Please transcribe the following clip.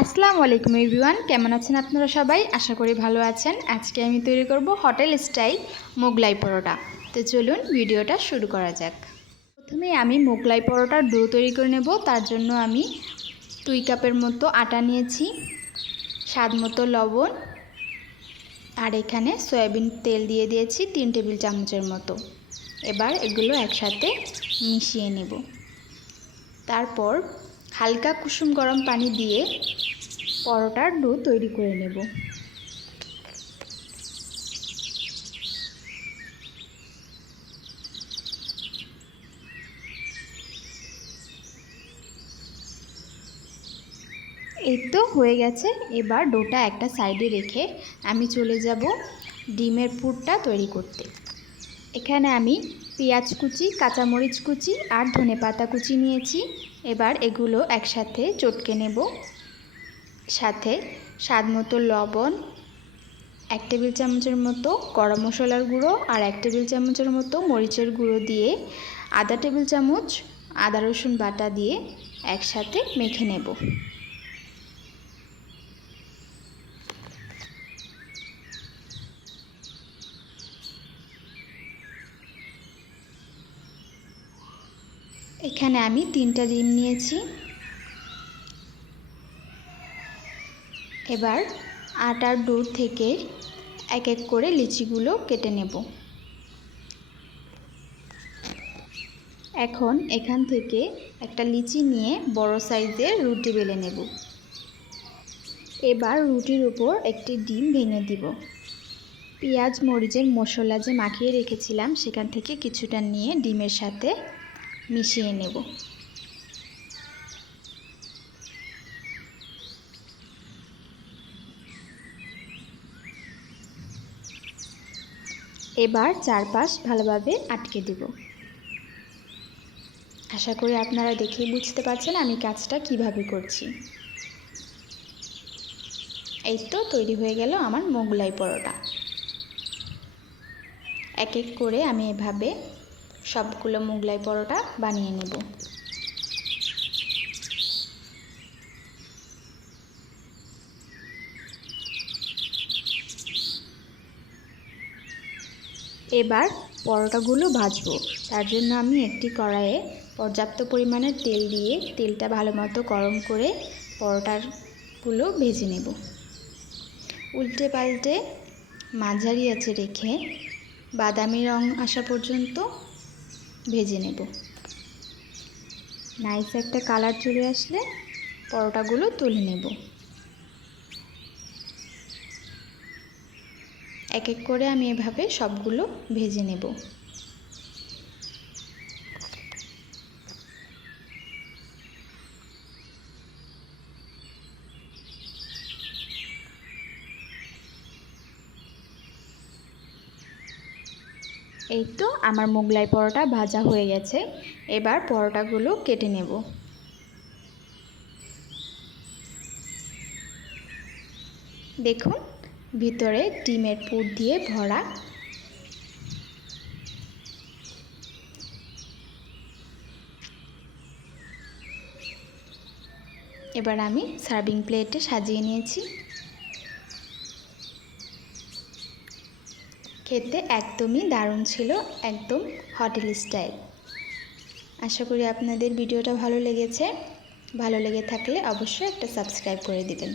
আসসালামু আলাইকুম এভরিওয়ান, কেমন আছেন আপনারা সবাই? আশা করি ভালো আছেন। আজকে আমি তৈরি করব হোটেল স্টাইল মোগলাই পরোটা। তো চলুন ভিডিওটা শুরু করা যাক। প্রথমে আমি মোগলাই পরোটার ডো তৈরি করে নেব। তার জন্য আমি দুই কাপের মতো আটা নিয়েছি, স্বাদ মতো লবণ, আর এখানে সয়াবিন তেল দিয়ে দিয়েছি তিন টেবিল চামচের মতো। এবার এগুলো একসাথে মিশিয়ে নেব। তারপর হালকা কুসুম গরম পানি দিয়ে পরোটার ডো তৈরি করে নেব। এই তো হয়ে গেছে। এবার ডোটা একটা সাইডে রেখে আমি চলে যাব ডিমের পুরটা তৈরি করতে। এখানে আমি পেঁয়াজ কুচি, কাঁচামরিচ কুচি আর ধনে পাতা কুচি নিয়েছি। এবার এগুলো একসাথে চটকে নেব। সাথে স্বাদ মতো লবণ, এক টেবিল চামচের মতো গরম মশলার গুঁড়ো আর এক টেবিল চামচের মতো মরিচের গুঁড়ো দিয়ে আধা টেবিল চামচ আদা রসুন বাটা দিয়ে একসাথে মেখে নেব। এখানে আমি তিনটা ডিম নিয়েছি। এবার আটার ডোর থেকে এক এক করে লিচিগুলো কেটে নেব। এখন এখান থেকে একটা লিচি নিয়ে বড় সাইজের রুটি বেলে নেব। এবার রুটির উপর একটি ডিম ভেঙে দিব। পেঁয়াজ, মরিচের মশলা যে মাখিয়ে রেখেছিলাম, সেখান থেকে কিছুটা নিয়ে ডিমের সাথে মিশিয়ে নেব। এবার চারপাশ ভালোভাবে আটকে দেব। আশা করি আপনারা দেখেই বুঝতে পারছেন আমি কাজটা কীভাবে করছি। এই তো তৈরি হয়ে গেল আমার মোগলাই পরোটা। এক এক করে আমি এভাবে সবগুলো মোগলাই পরোটা বানিয়ে নেব। এবার পরোটাগুলো ভাজবো। তার জন্য আমি একটি কড়াইয়ে পর্যাপ্ত পরিমাণে তেল দিয়ে তেলটা ভালো মতো গরম করে পরোটাগুলো ভেজে নেব। উল্টে পাল্টে মাঝারি আছে রেখে বাদামি রং আসা পর্যন্ত ভেজে নেব। নাইস একটা কালার চলে আসলে পরোটাগুলো তুলে নেব। এক এক করে আমি এভাবে সবগুলো ভেজে নেব। এই তো আমার মোগলাই পরোটা ভাজা হয়ে গেছে। এবার পরোটাগুলো কেটে নেব। দেখুন ভিতরে ডিমের পুর দিয়ে ভরা। এবার আমি সার্ভিং প্লেটে সাজিয়ে নিয়েছি। খেতে একদমই দারুণ ছিল, একদম হোটেল স্টাইল। আশা করি আপনাদের ভিডিওটা ভালো লেগেছে। ভালো লেগে থাকলে অবশ্যই একটা সাবস্ক্রাইব করে দিবেন।